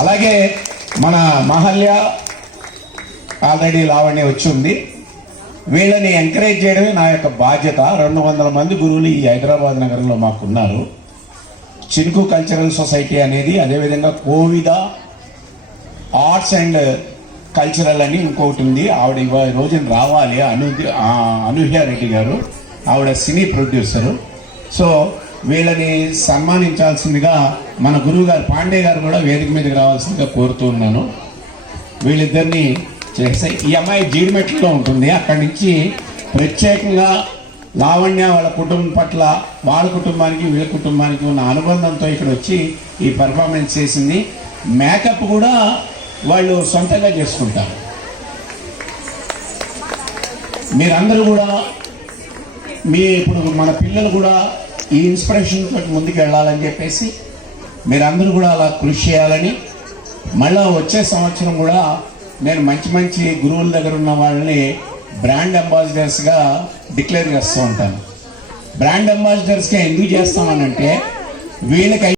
అలాగే మన మహల్య ఆల్రెడీ లావణ్య వచ్చింది. వీళ్ళని ఎంకరేజ్ చేయడమే నా యొక్క బాధ్యత. 200 మంది గురువులు ఈ హైదరాబాద్ నగరంలో మాకున్నారు. చినుకు కల్చరల్ సొసైటీ అనేది, అదేవిధంగా కోవిద ఆర్ట్స్ అండ్ కల్చరల్ అని ఇంకొకటి ఉంది. ఆవిడ ఈ రోజున రావాలి, అనూహ్య రెడ్డి గారు. ఆవిడ సినీ ప్రొడ్యూసరు. సో వీళ్ళని సన్మానించాల్సిందిగా మన గురువు గారు పాండే గారు కూడా వేదిక మీదకి రావాల్సిందిగా కోరుతూ ఉన్నాను. వీళ్ళిద్దరిని చేస్తే ఈ అమ్మాయి జీడిమెట్లలో ఉంటుంది. అక్కడి నుంచి ప్రత్యేకంగా లావణ్య వాళ్ళ కుటుంబం పట్ల, వాళ్ళ కుటుంబానికి వీళ్ళ కుటుంబానికి ఉన్న అనుబంధంతో ఇక్కడ వచ్చి ఈ పర్ఫార్మెన్స్ చేసింది. మేకప్ కూడా వాళ్ళు సొంతంగా చేసుకుంటారు. మీరందరూ కూడా ఇప్పుడు మన పిల్లలు కూడా ఈ ఇన్స్పిరేషన్ తోటి ముందుకు వెళ్ళాలని చెప్పేసి మీరందరూ కూడా అలా కృషి చేయాలని, మళ్ళీ వచ్చే సంవత్సరం కూడా నేను మంచి మంచి గురువుల దగ్గర ఉన్న వాళ్ళని బ్రాండ్ అంబాసిడర్స్గా డిక్లేర్ చేస్తూ ఉంటాను. బ్రాండ్ అంబాసిడర్స్గా ఎందుకు చేస్తామనంటే వీళ్ళకి